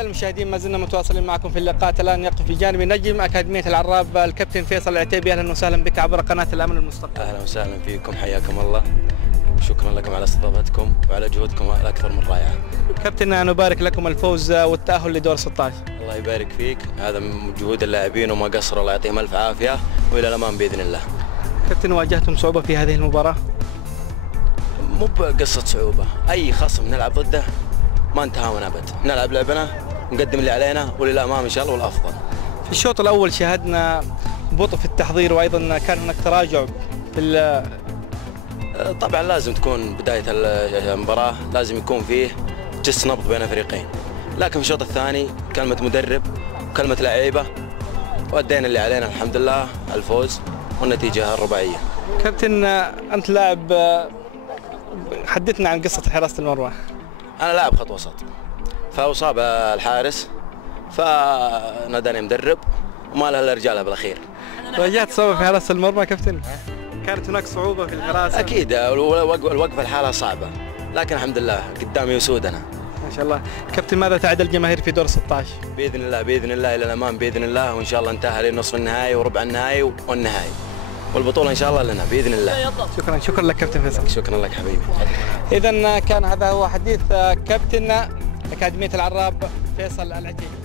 أعزائي المشاهدين، ما زلنا متواصلين معكم في اللقاءات. الآن يقف بجانبي نجم أكاديمية العراب الكابتن فيصل العتيبي. أهلا وسهلا بك عبر قناة الأمل المستقبل. أهلا وسهلا فيكم، حياكم الله، وشكرا لكم على استضافتكم وعلى جهودكم الأكثر من رائعة. كابتن، نبارك لكم الفوز والتأهل لدور 16. الله يبارك فيك، هذا من جهود اللاعبين وما قصروا، الله يعطيهم ألف عافية وإلى الأمام بإذن الله. كابتن، واجهتم صعوبة في هذه المباراة؟ مو بقصة صعوبة، أي خصم نلعب ضده ما نتهاون أبد، نلعب لعبنا نقدم اللي علينا وللأمام إن شاء الله والأفضل. في الشوط الأول شاهدنا بطء في التحضير، وأيضا كان هناك تراجع في طبعا لازم تكون بداية المباراة لازم يكون فيه جس نبض بين الفريقين، لكن في الشوط الثاني كلمة مدرب وكلمة لعيبة وأدينا اللي علينا الحمد لله، الفوز والنتيجة الرباعية. كابتن، أنت لاعب، حدثنا عن قصة حراسة المرمى. أنا لاعب خط وسط، فأصاب الحارس فناداني مدرب وما له إلا رجاله بالأخير. واجهت صعوبة في حراسة المرمى كابتن؟ كانت هناك صعوبة في الحراسة؟ أكيد، الوقفة الحالة صعبة، لكن الحمد لله قدامي يسودنا. ما شاء الله. كابتن، ماذا تعد الجماهير في دور 16؟ بإذن الله بإذن الله إلى الأمام بإذن الله، وإن شاء الله انتهى لنصف النهائي وربع النهائي والنهائي، والبطولة إن شاء الله لنا بإذن الله. شكرا لك كابتن فيصل. شكرا لك حبيبي. إذا كان هذا هو حديث كابتن أكاديمية العراب فيصل العتيبي.